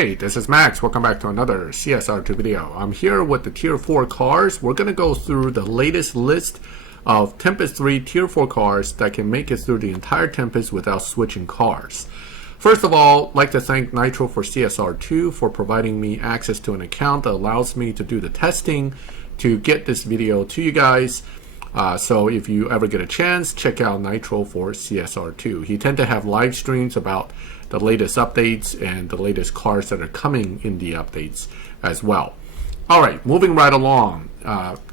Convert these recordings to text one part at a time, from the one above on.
Hey, this is Max. Welcome back to another CSR2 video. I'm here with the Tier 4 cars. We're going to go through the latest list of Tempest 3 Tier 4 cars that can make it through the entire Tempest without switching cars. First of all, I'd like to thank Nitro for CSR2 for providing me access to an account that allows me to do the testing to get this video to you guys. So if you ever get a chance, check out Nitro for CSR2. He tends to have live streams about the latest updates and the latest cars that are coming in the updates as well. Alright, moving right along.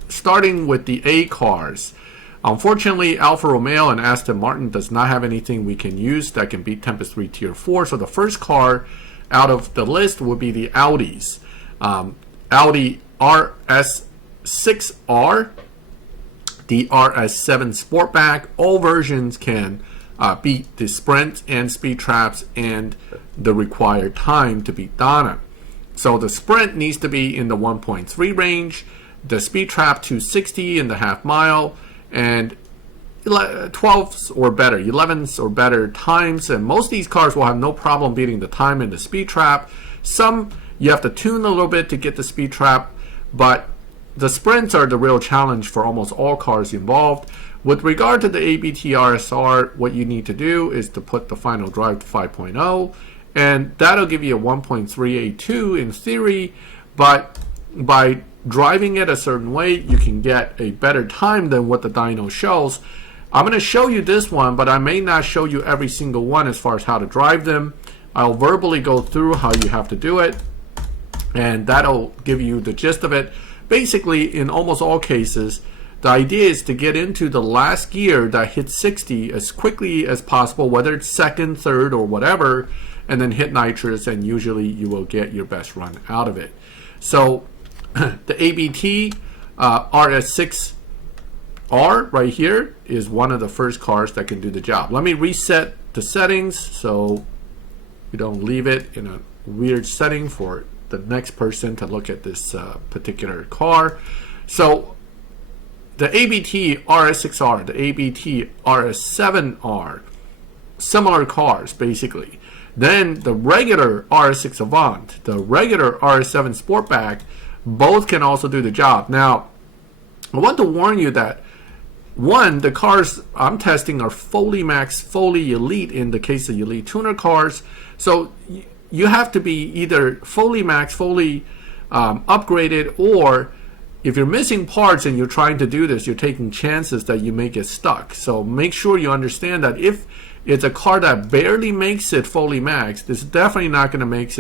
Starting with the A cars. Unfortunately, Alfa Romeo and Aston Martin does not have anything we can use that can beat Tempest 3 Tier 4. So the first car out of the list would be the Audis. Audi RS6R, the RS7 Sportback. All versions can beat the sprint and speed traps and the required time to beat Donna. So the sprint needs to be in the 1.3 range, the speed trap 260 in the half mile, and 12s or better, 11s or better times. And most of these cars will have no problem beating the time in the speed trap. Some you have to tune a little bit to get the speed trap, but the sprints are the real challenge for almost all cars involved. With regard to the ABT RSR, what you need to do is to put the final drive to 5.0, and that'll give you a 1.382 in theory, but by driving it a certain way, you can get a better time than what the dyno shows. I'm going to show you this one, but I may not show you every single one as far as how to drive them. I'll verbally go through how you have to do it, and that'll give you the gist of it. Basically, in almost all cases, the idea is to get into the last gear that hits 60 as quickly as possible, whether it's second, third, or whatever, and then hit nitrous, and usually you will get your best run out of it. So the ABT RS6R right here is one of the first cars that can do the job. Let me reset the settings so we don't leave it in a weird setting for the next person to look at this particular car. So the ABT RS6R, the ABT RS7R, similar cars basically. Then the regular RS6 Avant, the regular RS7 Sportback, both can also do the job. Now, I want to warn you that one, the cars I'm testing are fully max, fully elite in the case of elite tuner cars. So you have to be either fully max, fully upgraded, or if you're missing parts and you're trying to do this, you're taking chances that you may get stuck. So make sure you understand that if it's a car that barely makes it fully maxed, it's definitely not going to make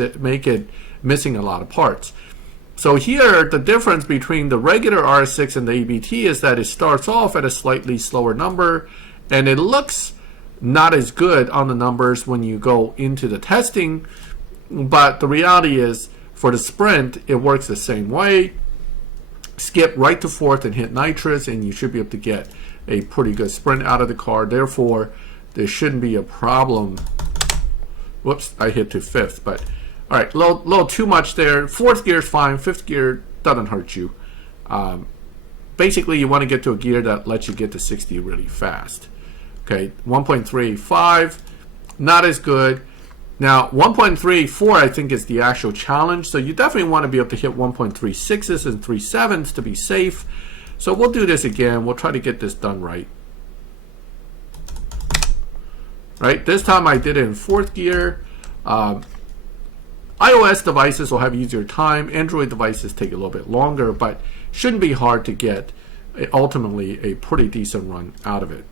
it missing a lot of parts. So here, the difference between the regular RS6 and the ABT is that it starts off at a slightly slower number, and it looks not as good on the numbers when you go into the testing. But the reality is, for the sprint, it works the same way. Skip right to fourth and hit nitrous, and you should be able to get a pretty good sprint out of the car. Therefore, there shouldn't be a problem. Whoops, I hit to fifth, but all right, little too much there. Fourth gear is fine. Fifth gear doesn't hurt you. Basically, you want to get to a gear that lets you get to 60 really fast. Okay, 1.35, not as good. Now, 1.34 I think is the actual challenge, so you definitely want to be able to hit 1.36s and 3.7s to be safe. So we'll do this again. We'll try to get this done right. Right, this time I did it in fourth gear. iOS devices will have easier time. Android devices take a little bit longer, but shouldn't be hard to get ultimately a pretty decent run out of it.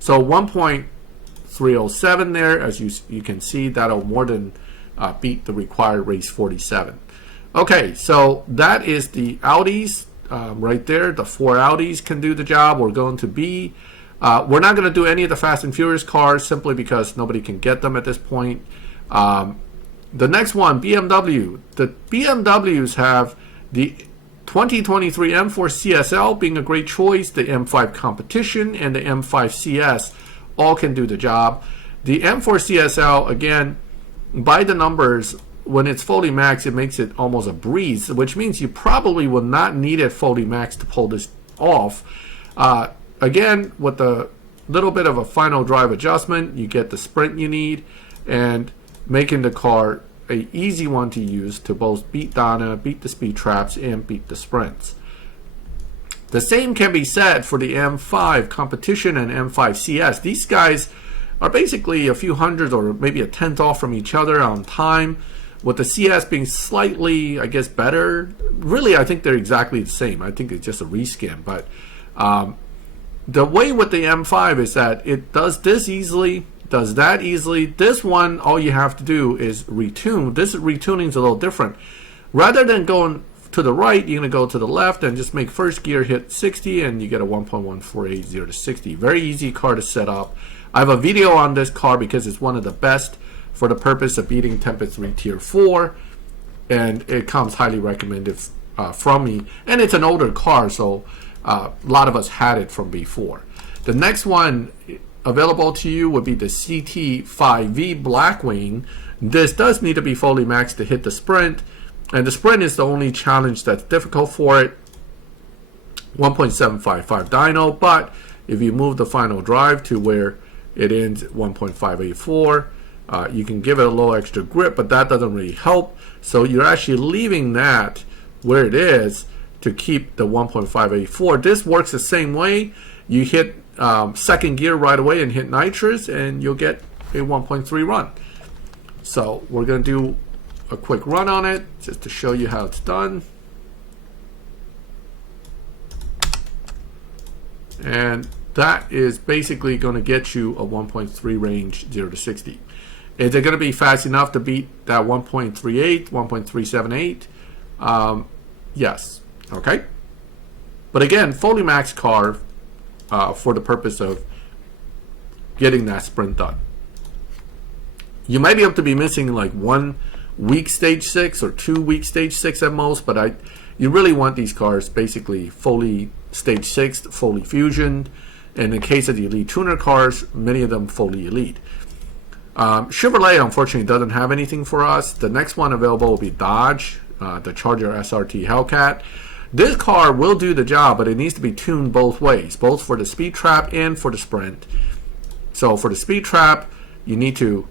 So 1.307 there, as you can see, that'll more than beat the required race 47. Okay, so that is the Audis right there. The four Audis can do the job. We're going to be we're not going to do any of the Fast and Furious cars simply because nobody can get them at this point. The next one, BMW. The BMWs have the 2023 M4 CSL being a great choice, the M5 Competition, and the M5 CS all can do the job. The M4 CSL, again, by the numbers, when it's fully maxed, it makes it almost a breeze, which means you probably will not need it fully maxed to pull this off. Again, with a little bit of a final drive adjustment, you get the sprint you need, and making the car a easy one to use to both beat Donna, beat the speed traps, and beat the sprints. The same can be said for the M5 Competition and M5 CS. These guys are basically a few hundreds or maybe a tenth off from each other on time, with the CS being slightly, I guess, better. Really, I think they're exactly the same. I think it's just a reskin. But the way with the M5 is that it does this easily, does that easily. This one, all you have to do is retune. This retuning is a little different. Rather than going to the right, you're going to go to the left and just make first gear hit 60 and you get a 1.148 0 to 60. Very easy car to set up. I have a video on this car because it's one of the best for the purpose of beating Tempest 3 Tier 4, and it comes highly recommended from me. And it's an older car, so a lot of us had it from before. The next one available to you would be the CST5-V Blackwing. This does need to be fully maxed to hit the sprint, and the sprint is the only challenge that's difficult for it. 1.755 dyno, but if you move the final drive to where it ends 1.584, you can give it a little extra grip, but that doesn't really help. So you're actually leaving that where it is to keep the 1.584. This works the same way. You hit second gear right away and hit nitrous, and you'll get a 1.3 run. So we're going to do a quick run on it just to show you how it's done. And that is basically going to get you a 1.3 range 0 to 60. Is it going to be fast enough to beat that 1.38, 1.378? Yes. Okay. But again, fully maxed car for the purpose of getting that sprint done. You might be able to be missing like 1 week stage 6 or 2 week stage 6 at most, but you really want these cars basically fully stage 6, fully fusioned. In the case of the elite tuner cars, many of them fully elite. Chevrolet unfortunately doesn't have anything for us. The next one available will be Dodge, the Charger SRT Hellcat. This car will do the job, but it needs to be tuned both ways, both for the speed trap and for the sprint. So for the speed trap, you need to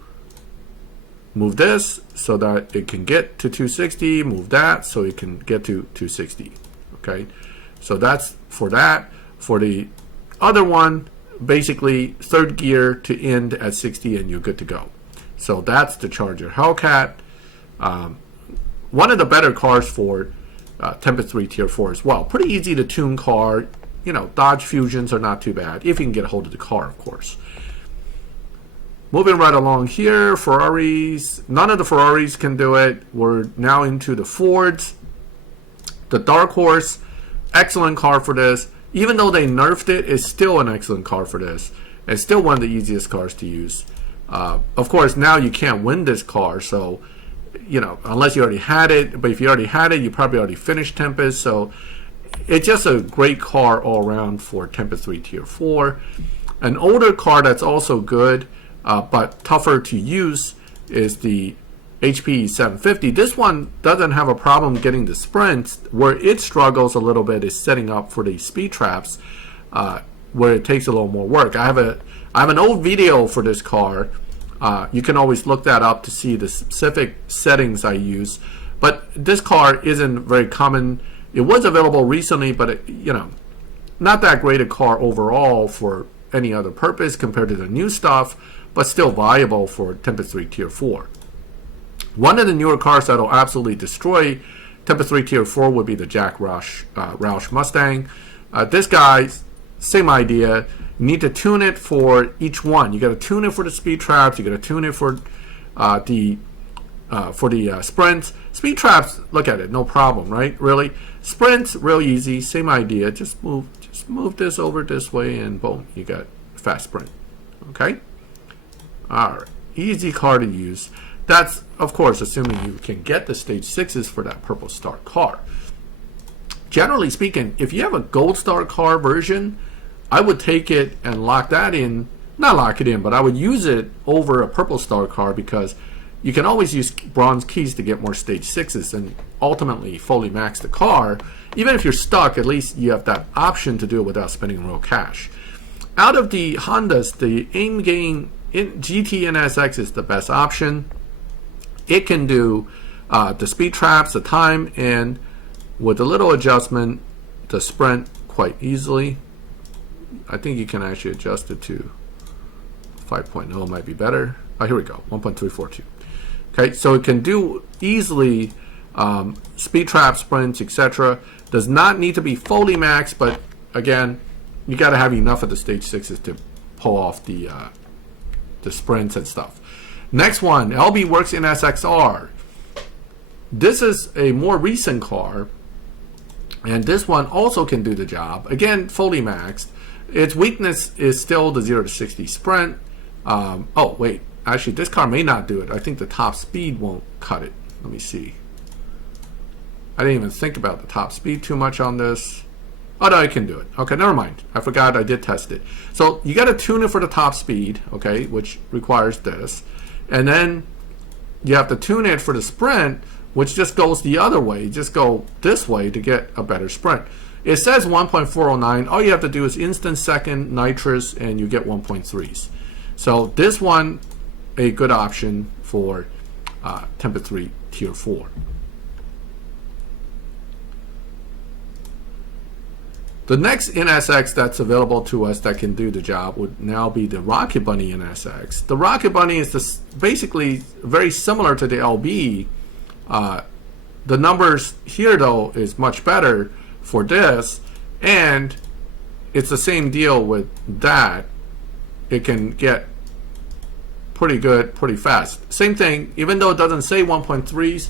move this so that it can get to 260, move that so it can get to 260. Okay, so that's for that. For the other one, basically third gear to end at 60 and you're good to go. So that's the Charger Hellcat. One of the better cars for Tempest 3 Tier 4 as well. Pretty easy to tune car. You know, Dodge Fusions are not too bad if you can get a hold of the car, of course. Moving right along here, Ferraris. None of the Ferraris can do it. We're now into the Fords. The Darkhorse, excellent car for this. Even though they nerfed it, it's still an excellent car for this. It's still one of the easiest cars to use. Of course, now you can't win this car, so, you know, unless you already had it. But if you already had it, you probably already finished Tempest. So it's just a great car all around for Tempest 3 Tier 4. An older car that's also good, but tougher to use, is the HP 750. This one doesn't have a problem getting the sprints. Where it struggles a little bit is setting up for the speed traps, where it takes a little more work. I have an old video for this car. You can always look that up to see the specific settings I use. But this car isn't very common. It was available recently, but it, you know, not that great a car overall for any other purpose compared to the new stuff, but still viable for Tempest 3 Tier 4. One of the newer cars that will absolutely destroy Tempest 3 Tier 4 would be the Roush Mustang. This guy, same idea. You need to tune it for each one. You got to tune it for the speed traps. You got to tune it for the sprints. Speed traps, look at it, no problem, right? Really. Sprints, real easy. Same idea. Just move this over this way, and boom, you got fast sprint. Okay. All right. Easy car to use. That's, of course, assuming you can get the stage 6s for that Purple Star car. Generally speaking, if you have a Gold Star car version, I would take it and lock that in. Not lock it in, but I would use it over a Purple Star car because you can always use bronze keys to get more stage 6s and ultimately fully max the car. Even if you're stuck, at least you have that option to do it without spending real cash. Out of the Hondas, the Aimgain GT NSX is the best option. it can do the speed traps, the time, and with a little adjustment, the sprint quite easily. I think you can actually adjust it to 5.0 might be better. Oh, here we go, 1.342. Okay, so it can do easily speed trap, sprints, etc. Does not need to be fully maxed, but again, you got to have enough of the stage 6s to pull off the sprints and stuff. Next one, LB Works NSX-R. This is a more recent car, and this one also can do the job. Again, fully maxed. Its weakness is still the 0 to 60 sprint. Oh, wait. Actually, this car may not do it. I think the top speed won't cut it. Let me see. I didn't even think about the top speed too much on this. Oh, no, I can do it. Okay, never mind. I forgot I did test it. So you got to tune it for the top speed, okay, which requires this. And then you have to tune it for the sprint, which just goes the other way. Just go this way to get a better sprint. It says 1.409. All you have to do is instant second, nitrous, and you get 1.3s. So this one, a good option for Tempest 3 Tier 4. The next NSX that's available to us that can do the job would now be the Rocket Bunny NSX. The Rocket Bunny is basically very similar to the LB. The numbers here, though, is much better for this, and it's the same deal with that. It can get pretty good pretty fast. Same thing, even though it doesn't say 1.3s,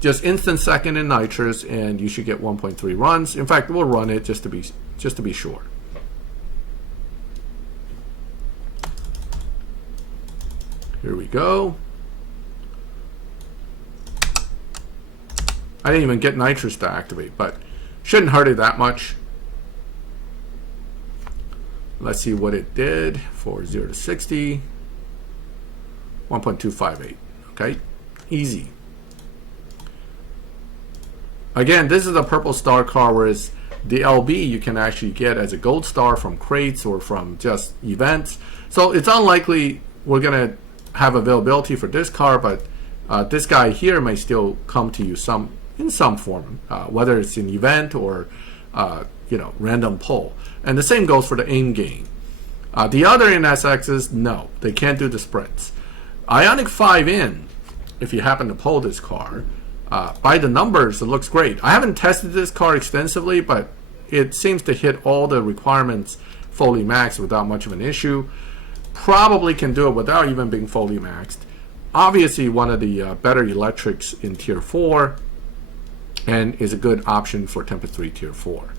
just instant second in nitrous, and you should get 1.3 runs. In fact, we'll run it just to be sure. Here we go. I didn't even get nitrous to activate, but shouldn't hurt it that much. Let's see what it did for 0 to 60. 1.258. Okay, easy. Again, this is a purple star car, whereas the LB you can actually get as a gold star from crates or from just events. So it's unlikely we're gonna have availability for this car, but this guy here may still come to you in some form, whether it's an event or random pull. And the same goes for the Aimgain. The other NSXs, no, they can't do the sprints. Ioniq 5N, if you happen to pull this car, by the numbers, it looks great. I haven't tested this car extensively, but it seems to hit all the requirements fully maxed without much of an issue. Probably can do it without even being fully maxed. Obviously, one of the better electrics in Tier 4, and is a good option for Tempest 3 Tier 4.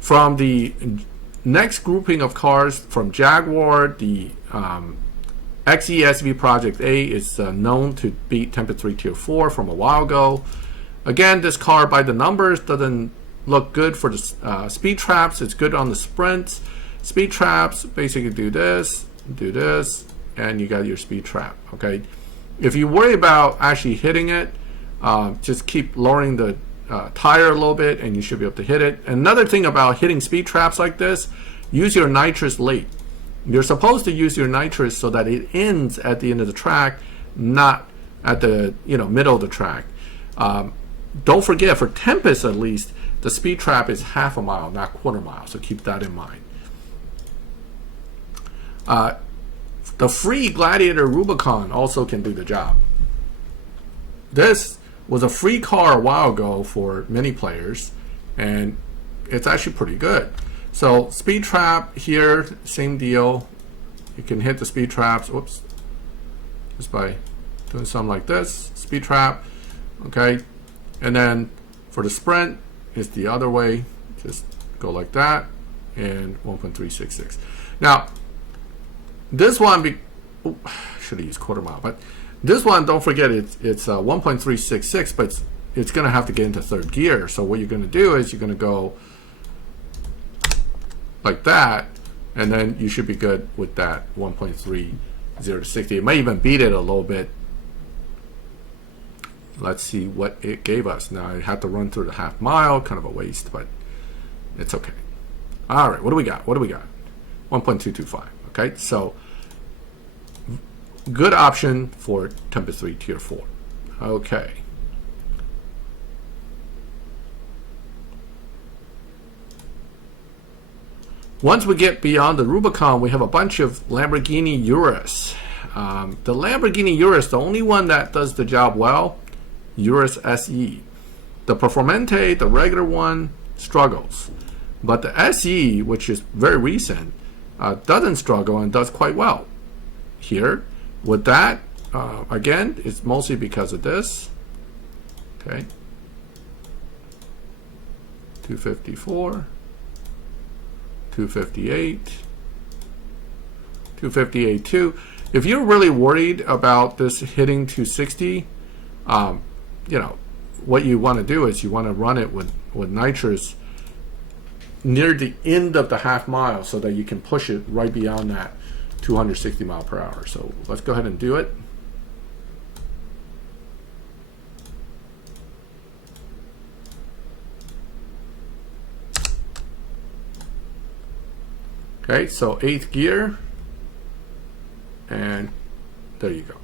From the next grouping of cars from Jaguar, the XE SV Project A is known to beat Tempest 3 Tier 4 from a while ago. Again, this car by the numbers doesn't look good for the speed traps. It's good on the sprints. Speed traps basically do this, and you got your speed trap. Okay, if you worry about actually hitting it, just keep lowering the tire a little bit, and you should be able to hit it. Another thing about hitting speed traps like this, use your nitrous late. You're supposed to use your nitrous so that it ends at the end of the track, not at the middle of the track. Don't forget, for Tempest at least, the speed trap is half a mile, not quarter mile, so keep that in mind. The free Gladiator Rubicon also can do the job. This was a free car a while ago for many players, and it's actually pretty good. So speed trap here, same deal. You can hit the speed traps, whoops, just by doing something like this, speed trap, okay? And then for the sprint, it's the other way, just go like that, and 1.366. Now, this one, should have used quarter mile, but this one, don't forget, it's 1.366, but it's gonna have to get into third gear. So what you're gonna do is you're gonna go like that, and then you should be good with that 1.30 to 60. It may even beat it a little bit. Let's see what it gave us. Now I have to run through the half mile, kind of a waste, but it's okay. All right, what do we got? 1.225. Okay, so good option for Tempest 3 Tier 4. Okay. Once we get beyond the Rubicon, we have a bunch of Lamborghini Urus. The Lamborghini Urus, the only one that does the job well, Urus SE. The Performante, the regular one, struggles. But the SE, which is very recent, doesn't struggle and does quite well. Here, with that, again, it's mostly because of this. Okay. 254. 258, 258 too. If you're really worried about this hitting 260, you know, what you want to do is you want to run it with nitrous near the end of the half mile so that you can push it right beyond that 260 mile per hour. So let's go ahead and do it. Okay, so 8th gear, and there you go.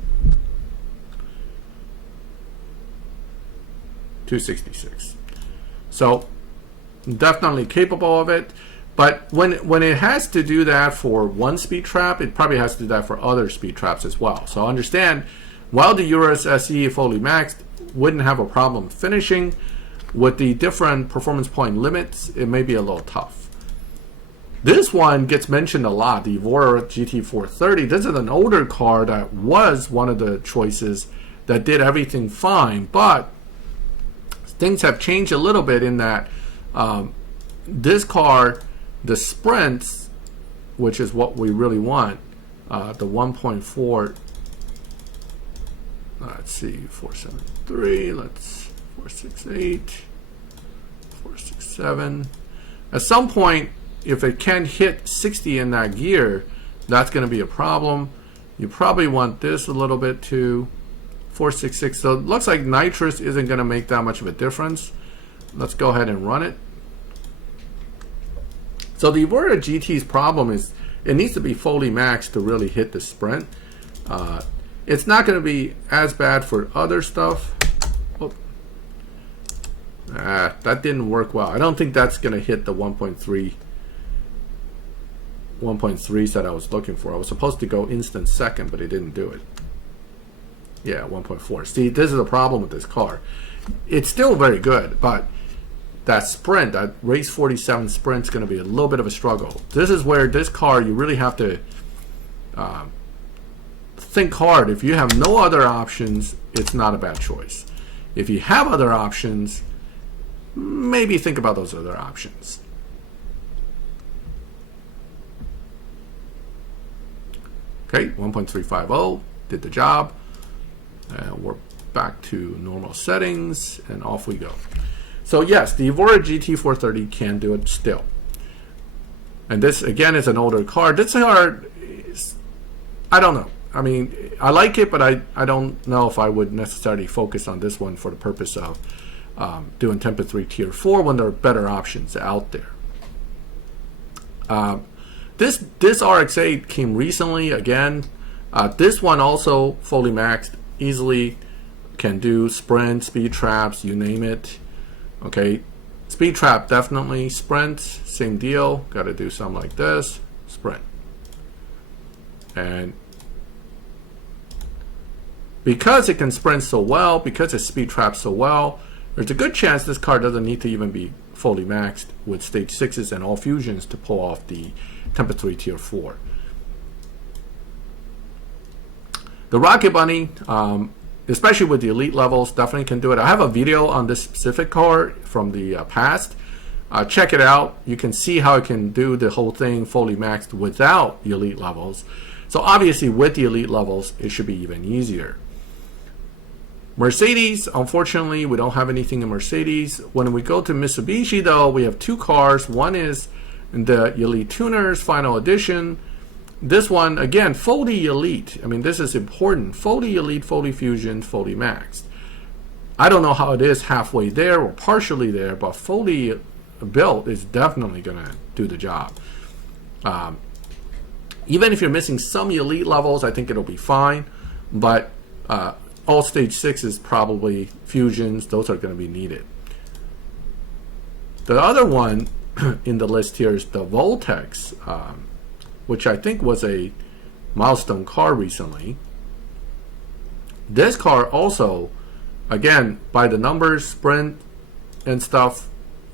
266. So definitely capable of it, but when it has to do that for one speed trap, it probably has to do that for other speed traps as well. So understand, while the Urus SE fully maxed wouldn't have a problem finishing, with the different performance point limits, it may be a little tough. This one gets mentioned a lot, the Evora GT430. This is an older car that was one of the choices that did everything fine, but things have changed a little bit in that this car, the sprints, which is what we really want, the 1.4, let's see, 473, let's 468, 467. At some point, if it can't hit 60 in that gear, that's going to be a problem. You probably want this a little bit too. 466. So it looks like nitrous isn't going to make that much of a difference. Let's go ahead and run it. So the Evora GT's problem is it needs to be fully maxed to really hit the sprint. It's not going to be as bad for other stuff. Oh. That didn't work well. I don't think that's going to hit the 1.3s that I was looking for. I was supposed to go instant second, but it didn't do it. Yeah, 1.4. See, this is the problem with this car. It's still very good, but that sprint, that race 47 sprint, is going to be a little bit of a struggle. This is where this car, you really have to think hard. If you have no other options, it's not a bad choice. If you have other options, maybe think about those other options. Okay, 1.350 did the job. We're back to normal settings, and off we go. So yes, the Evora GT430 can do it still. And this, again, is an older car. This car is, I don't know. I mean, I like it, but I don't know if I would necessarily focus on this one for the purpose of doing Tempest 3 Tier 4 when there are better options out there. This RX-8 came recently again. This one also fully maxed, easily can do sprint, speed traps, you name it. Okay, speed trap definitely, sprint, same deal. Got to do something like this, sprint. And because it can sprint so well, because it speed traps so well, there's a good chance this car doesn't need to even be fully maxed with stage 6s and all fusions to pull off the Tempest 3 Tier 4. The Rocket Bunny, especially with the elite levels, definitely can do it. I have a video on this specific car from the past. Check it out. You can see how it can do the whole thing fully maxed without the elite levels. So obviously with the elite levels, it should be even easier. Mercedes, unfortunately, we don't have anything in Mercedes. When we go to Mitsubishi, though, we have two cars. One is the Elite Tuners Final Edition. This one, again, fully elite. I mean, this is important. Fully elite, fully fusion, fully maxed. I don't know how it is halfway there or partially there, but fully built is definitely going to do the job. Even if you're missing some elite levels, I think it'll be fine. But all stage 6s, probably fusions, those are going to be needed. The other one in the list here is the Volex, which I think was a milestone car recently. This car also, again, by the numbers, sprint and stuff,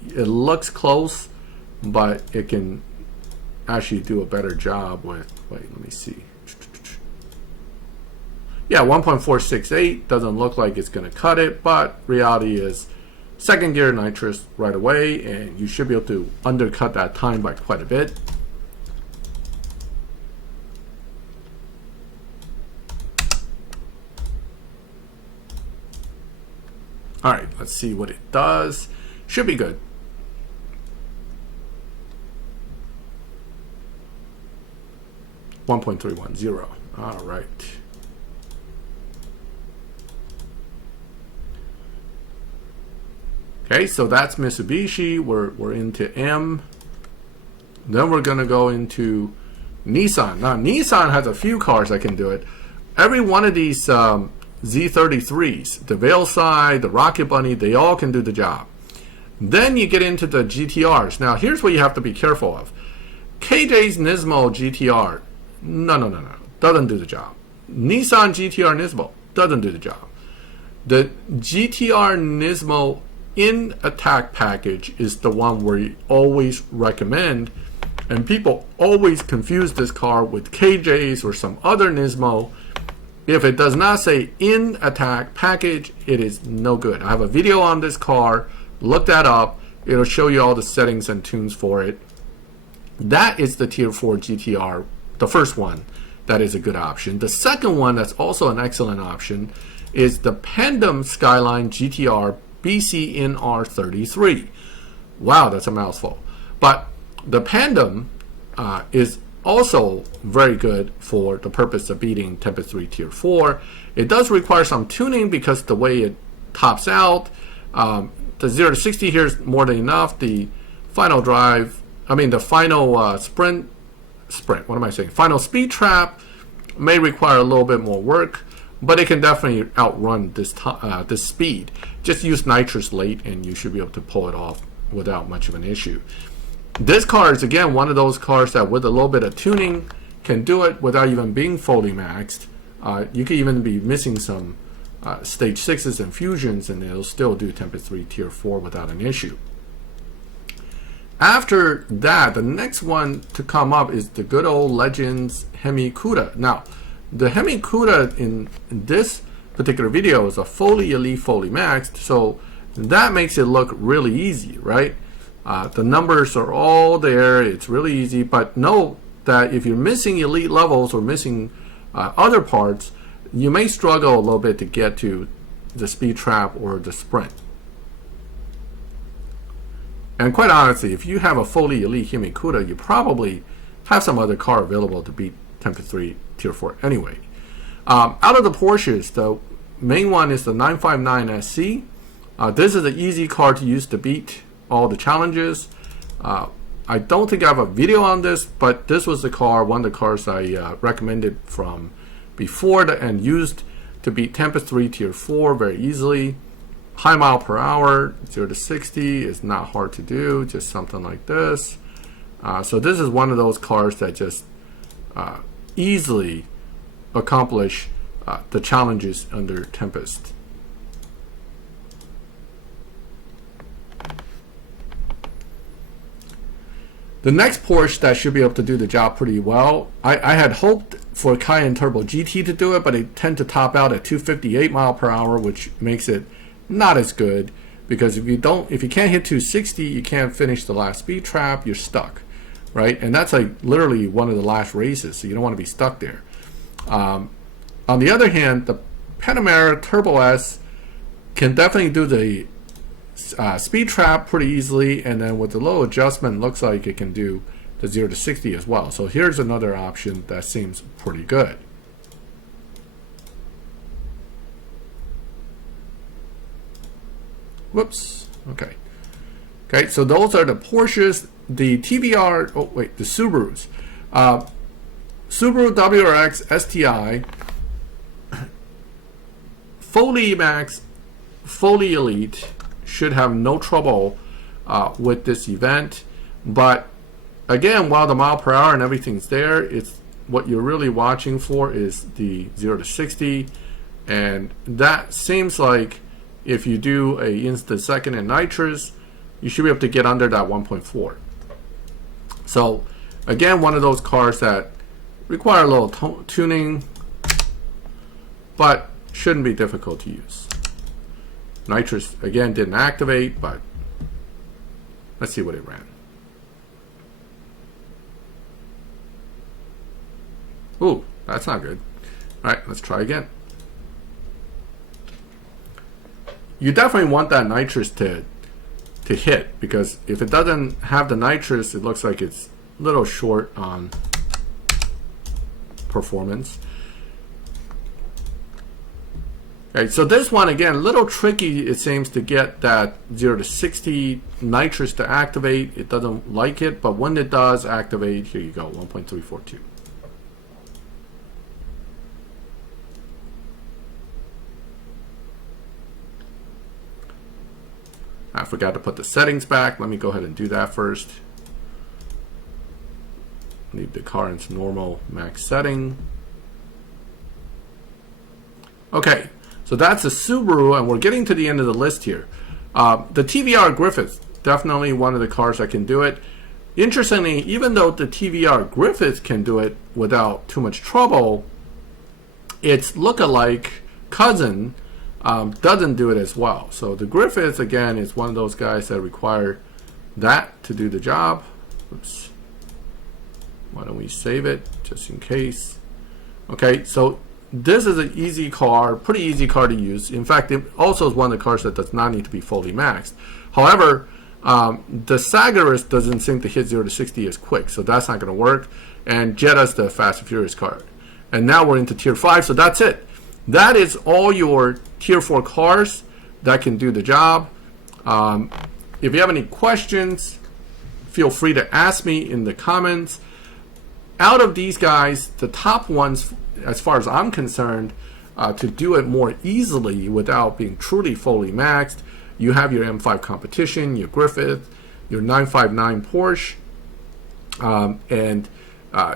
it looks close, but it can actually do a better job with, wait, let me see. Yeah, 1.468 doesn't look like it's going to cut it, but reality is second gear nitrous right away, and you should be able to undercut that time by quite a bit. All right, let's see what it does. Should be good. $1.310. All right. Okay, so that's Mitsubishi. We're into M. Then we're gonna go into Nissan. Now Nissan has a few cars that can do it. Every one of these Z33s, the Veilside, the Rocket Bunny, they all can do the job. Then you get into the GTRs. Now here's what you have to be careful of. KJ's Nismo GTR, no, doesn't do the job. Nissan GTR Nismo doesn't do the job. The GTR Nismo in attack package is the one where you always recommend, and people always confuse this car with KJ's or some other Nismo. If it does not say in attack package, it is no good. I have a video on this car, look that up, it'll show you all the settings and tunes for it. That is the tier 4 GTR, the first one that is a good option. The second one that's also an excellent option is the Pandem Skyline GTR BCNR33. Wow, that's a mouthful. But the Pandem is also very good for the purpose of beating Tempest 3 Tier 4. It does require some tuning because the way it tops out. The 0 to 60 here is more than enough. The final drive, the final final speed trap may require a little bit more work, but it can definitely outrun this speed. Just use nitrous late and you should be able to pull it off without much of an issue. This car is again one of those cars that with a little bit of tuning can do it without even being fully maxed. You could even be missing some stage 6s and fusions and it'll still do Tempest 3 Tier 4 without an issue. After that, the next one to come up is the good old Legends Hemi Cuda. Now, the Hemi Cuda in this particular video is a fully elite, fully maxed, so that makes it look really easy, right? The numbers are all there, it's really easy, but note that if you're missing elite levels or missing other parts, you may struggle a little bit to get to the speed trap or the sprint. And quite honestly, if you have a fully elite Hemi Cuda, you probably have some other car available to beat Tempest 3 Tier 4 anyway. Out of the Porsches, the main one is the 959 SC. This is an easy car to use to beat all the challenges. I don't think I have a video on this, but this was the car, one of the cars I recommended from before and used to beat Tempest 3 Tier 4 very easily. High mile per hour, 0 to 60 is not hard to do, just something like this. So this is one of those cars that just easily accomplish the challenges under Tempest. The next Porsche that should be able to do the job pretty well, I had hoped for Cayenne Turbo GT to do it, but they tend to top out at 258 mile per hour, which makes it not as good, because if you can't hit 260, you can't finish the last speed trap, you're stuck, right? And that's like literally one of the last races, so you don't want to be stuck there. On the other hand, the Panamera Turbo S can definitely do the speed trap pretty easily, and then with the low adjustment, looks like it can do the 0 to 60 as well. So here's another option that seems pretty good. Whoops. Okay. Okay, so those are the Porsches. The TVR, the Subarus. Subaru WRX STI, fully max, fully elite, should have no trouble with this event. But again, while the mile per hour and everything's there, it's what you're really watching for is the 0 to 60, and that seems like if you do a instant second in nitrous, you should be able to get under that 1.4. So again, one of those cars that require a little tuning, but shouldn't be difficult to use. Nitrous again didn't activate, but let's see what it ran. Ooh, that's not good. All right, let's try again. You definitely want that nitrous to hit, because if it doesn't have the nitrous, it looks like it's a little short on performance. Okay, so this one again, a little tricky, it seems, to get that 0 to 60 nitrous to activate. It doesn't like it, but when it does activate, here you go, 1.342. I forgot to put the settings back. Let me go ahead and do that first. Leave the car in its normal max setting. Okay, so that's a Subaru, and we're getting to the end of the list here. The TVR Griffith, definitely one of the cars that can do it. Interestingly, even though the TVR Griffith can do it without too much trouble, its lookalike cousin doesn't do it as well. So the Griffith, again, is one of those guys that require that to do the job. Oops. Why don't we save it just in case? Okay, so this is an easy car, pretty easy car to use. In fact, it also is one of the cars that does not need to be fully maxed. However, the Sagaris doesn't seem to hit 0 to 60 as quick, so that's not going to work. And Jetta's the Fast and Furious car. And now we're into Tier 5, so that's it. That is all your Tier 4 cars that can do the job. If you have any questions, feel free to ask me in the comments. Out of these guys, the top ones, as far as I'm concerned, to do it more easily without being truly fully maxed, you have your M5 Competition, your Griffith, your 959 Porsche, and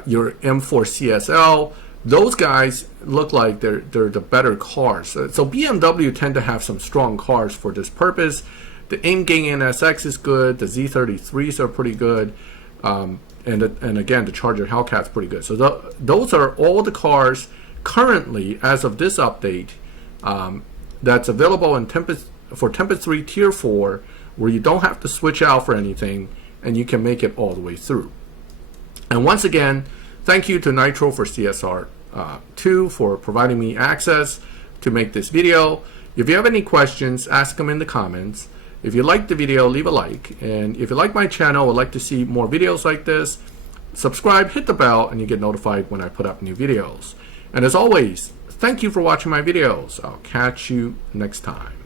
your M4 CSL. Those guys look like they're the better cars. So BMW tend to have some strong cars for this purpose. The Aimgain NSX is good. The Z33s are pretty good. And again, the Charger Hellcat's pretty good. So those are all the cars currently, as of this update, that's available in Tempest, for Tempest 3 Tier 4, where you don't have to switch out for anything, and you can make it all the way through. And once again, thank you to Nitro for CSR 2 for providing me access to make this video. If you have any questions, ask them in the comments. If you liked the video, leave a like. And if you like my channel, would like to see more videos like this, subscribe, hit the bell, and you get notified when I put up new videos. And as always, thank you for watching my videos. I'll catch you next time.